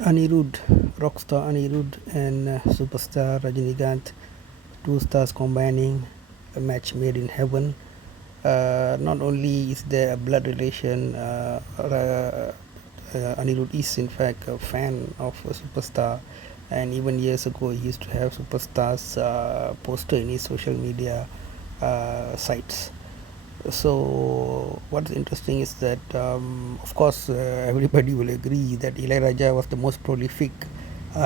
Anirudh, rockstar Anirudh and superstar Rajinikanth, two stars combining a match made in heaven. Not only is there a blood relation, Anirudh is in fact a fan of a superstar, and even years ago he used to have superstars poster in his social media sites. So what's interesting is that, of course, everybody will agree that Ilaiyaraaja was the most prolific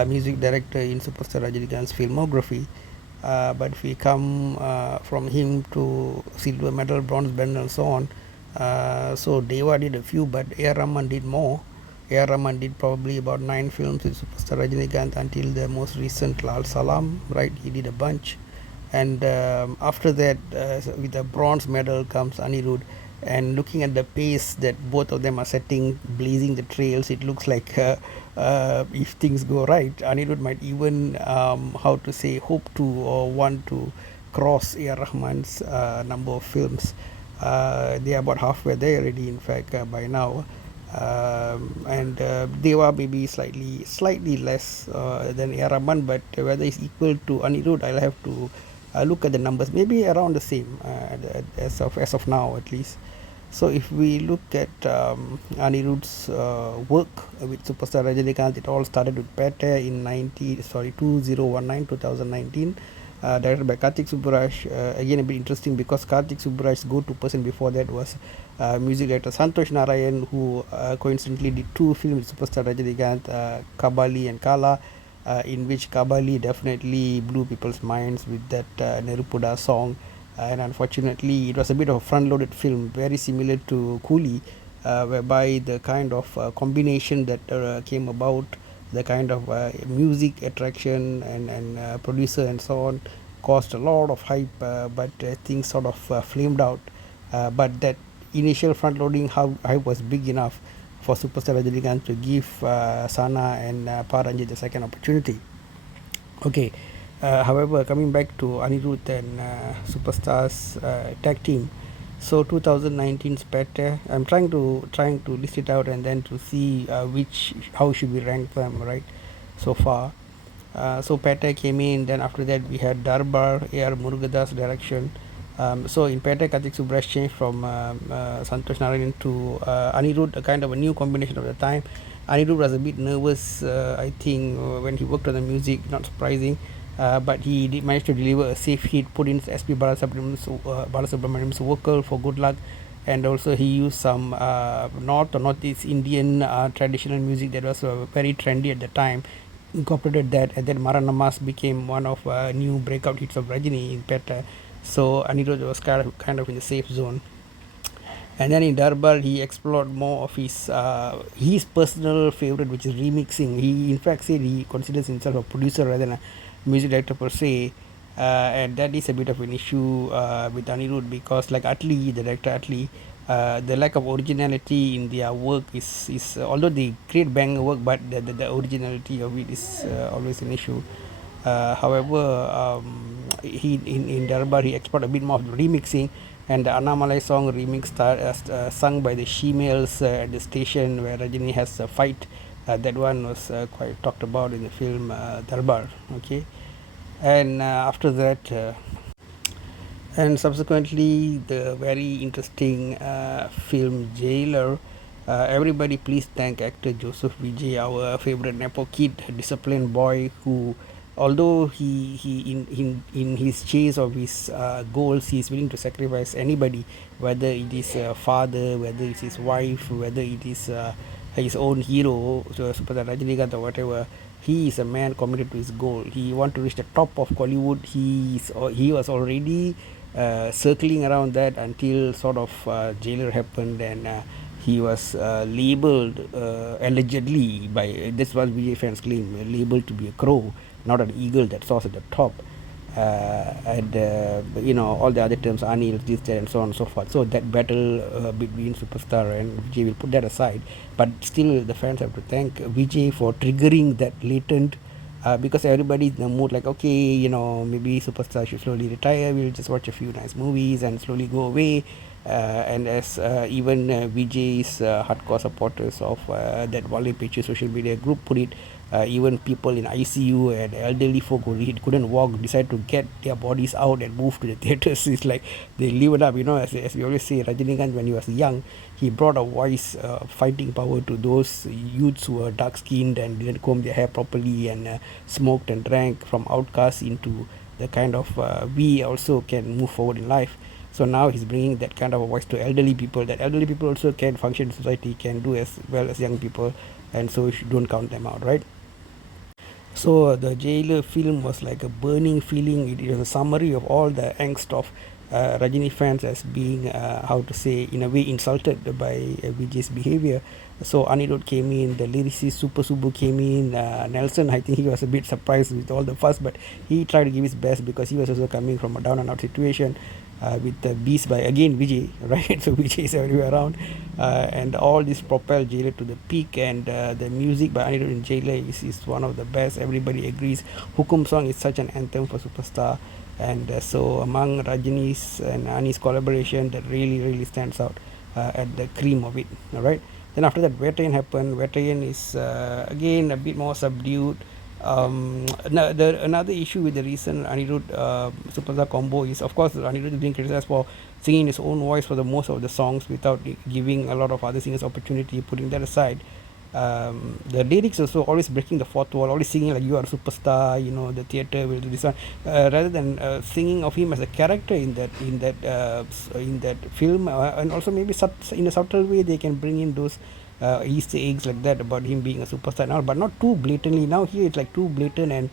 music director in Superstar Rajinikanth's filmography. But if we come from him to silver medal, bronze medal, and so on, so Deva did a few, but A.R. Rahman did more. A.R. Rahman did probably about 9 films with Superstar Rajinikanth until the most recent Lal Salam, right? He did a bunch. And after that, with a bronze medal comes Anirudh. And looking at the pace that both of them are setting, blazing the trails, it looks like if things go right, Anirudh might even, how to say, hope to or want to cross A.R. Rahman's number of films. They are about halfway there already, in fact, by now. And Deva maybe slightly less than A.R. Rahman, but whether it's equal to Anirudh, I'll have to look at the numbers. Maybe around the same as of now, at least. So if we look at Anirudh's work with Superstar Rajinikanth, it all started with Pete in 2019, directed by Karthik Subbaraj. Again, a bit interesting because Karthik Subbaraj's go-to person before that was music director Santosh Narayan, who coincidentally did 2 films with Superstar Rajinikanth, Kabali and Kala, in which Kabali definitely blew people's minds with that Nerupuda song. And unfortunately, it was a bit of a front-loaded film, very similar to Coolie, whereby the kind of combination that came about, the kind of music attraction and producer and so on, caused a lot of hype, but things sort of flamed out. But that initial front-loading hype was big enough for Superstar Rajinikanth to give Sana and Paranjit a second opportunity. Okay. However, coming back to Anirudh and Superstars tag team, so 2019's Pete, I'm trying to list it out and then to see which how should we rank them, right? So far, so Pete came in. Then after that we had Darbar, A.R. Murugadas direction. So in Pete, Karthik Subbaraj changed from Santosh Narayan to Anirudh, a kind of a new combination of the time. Anirudh was a bit nervous, I think, when he worked on the music, not surprising. But he did manage to deliver a safe hit, put in S.P. Balasubramaniam's vocal for Good Luck, and also he used some North or Northeast Indian traditional music that was very trendy at the time, incorporated that, and then Maranamas became one of new breakout hits of Rajini in Peta. So Anirudh was kind of in the safe zone. And then in Darbar, he explored more of his personal favorite, which is remixing. He in fact said he considers himself a producer rather than a music director per se, and that is a bit of an issue with Anirudh because, like Atli, the director Atli, the lack of originality in their work is although they create banger work, but the originality of it is always an issue. However, he in Darbar he explored a bit more of the remixing, and the Annamalai song remix sung by the she-males at the station where Rajini has a fight. That one was quite talked about in the film Darbar. Okay, and after that, and subsequently the very interesting film Jailer. Everybody, please thank actor Joseph Vijay, our favorite Nepo kid, disciplined boy who, although he in his chase of his goals, he is willing to sacrifice anybody, whether it is a father, whether it is his wife, whether it is his own hero, so Superstar Rajinikanth or whatever. He is a man committed to his goal. He want to reach the top of Hollywood. He was already circling around that until sort of Jailer happened, and he was labeled allegedly by, this was Vijay fans claim, labeled to be a crow, not an eagle that soars at the top. And all the other terms, Anil, this, that, and so on and so forth. So that battle between Superstar and Vijay, will put that aside. But still, the fans have to thank Vijay for triggering that latent. Because everybody in the mood like, okay, maybe Superstar should slowly retire. We'll just watch a few nice movies and slowly go away. and as even Vijay's hardcore supporters of that Wale Picture social media group put it, even people in ICU and elderly folk who couldn't walk decide to get their bodies out and move to the theaters. It's like they live it up, you know. As we always say, Rajinikanth, when he was young, he brought a voice, fighting power to those youths who were dark skinned and didn't comb their hair properly and smoked and drank, from outcasts into the kind of we also can move forward in life. So now he's bringing that kind of a voice to elderly people, that elderly people also can function in society, can do as well as young people, and so don't count them out, right? So the Jailer film was like a burning feeling. It is a summary of all the angst of Rajini fans as being, how to say, in a way insulted by Vijay's behavior. So Anirudh came in, the lyricist Super Subu came in, Nelson, I think he was a bit surprised with all the fuss, but he tried to give his best because he was also coming from a down and out situation. With the beast by again Vijay, right? So Vijay is everywhere around, and all this propelled Jailer to the peak. And the music by Anirudh in Jailer is one of the best. Everybody agrees. Hukum song is such an anthem for superstar, and so among Rajini's and Ani's collaboration, that really stands out at the cream of it. All right. Then after that, Veteran happened. Veteran is again a bit more subdued. Another issue with the recent Anirudh Superstar combo is, of course, Anirudh is being criticized for singing his own voice for the most of the songs without giving a lot of other singers opportunity. Putting that aside, the lyrics also always breaking the fourth wall, always singing like you are a superstar, you know, the theater will do this one, rather than singing of him as a character in that film, and also maybe in a subtle way they can bring in those Easter eggs like that about him being a superstar and all, but not too blatantly. Now here it's like too blatant, and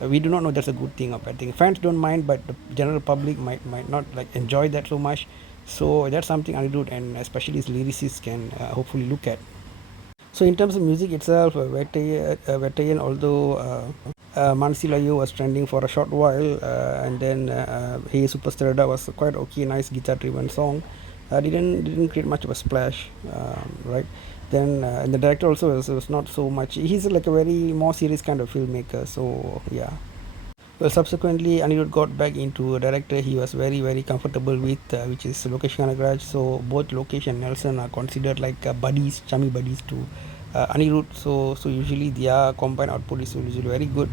we do not know that's a good thing or bad thing. Fans don't mind, but the general public might not like enjoy that so much. So that's something Anirudh and especially his lyricists can hopefully look at. So in terms of music itself, Veteran, although Mansilayo was trending for a short while, and then Hey Superstar was quite okay, nice guitar-driven song. Didn't create much of a splash, right? Then and the director also was not so much. He's like a very more serious kind of filmmaker. So yeah. Well, subsequently, Anirudh got back into a director he was very comfortable with, which is Lokesh Kanagaraj. So both Lokesh and Nelson are considered like buddies, chummy buddies to Anirudh. So usually their combined output is usually very good.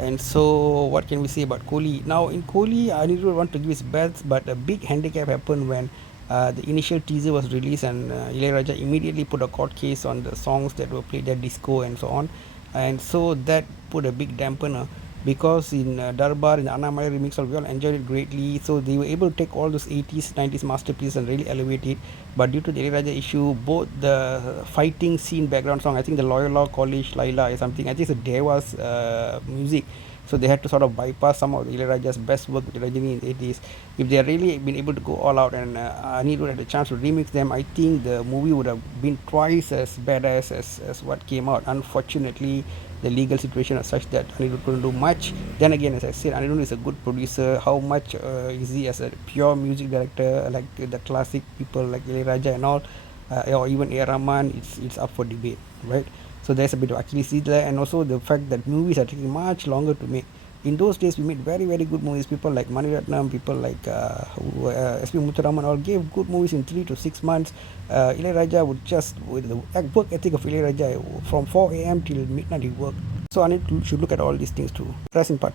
And so what can we say about Kohli? Now in Kohli, Anirudh want to give his best, but a big handicap happened when the initial teaser was released, and Ilayaraja immediately put a court case on the songs that were played at disco and so on, and so that put a big dampener, because in Darbar, in the Annamala remix, we all enjoyed it greatly. So they were able to take all those 80s, 90s masterpieces and really elevate it. But due to the Raja issue, both the fighting scene background song, I think the Loyola College Laila is something, I think it's a Deva's music. So they had to sort of bypass some of the Ilayaraja's best work with Rajini in the 80s. If they had really been able to go all out and Anirudh had a chance to remix them, I think the movie would have been twice as badass as what came out. Unfortunately, the legal situation is such that Anirudh couldn't do much. Then again, as I said, Anirudh is a good producer. How much is he as a pure music director, like the classic people like Ilayaraja and all, or even A. Rahman, it's up for debate, right? So there's a bit of Achilles heel there, and also the fact that movies are taking much longer to make. In those days, we made very good movies. People like Maniratnam, people like S.P. Muthuraman all gave good movies in 3 to 6 months. Ilayaraja would just, with the work ethic of Ilayaraja, from 4 a.m. till midnight he worked. So I need to should look at all these things too. Rest in part.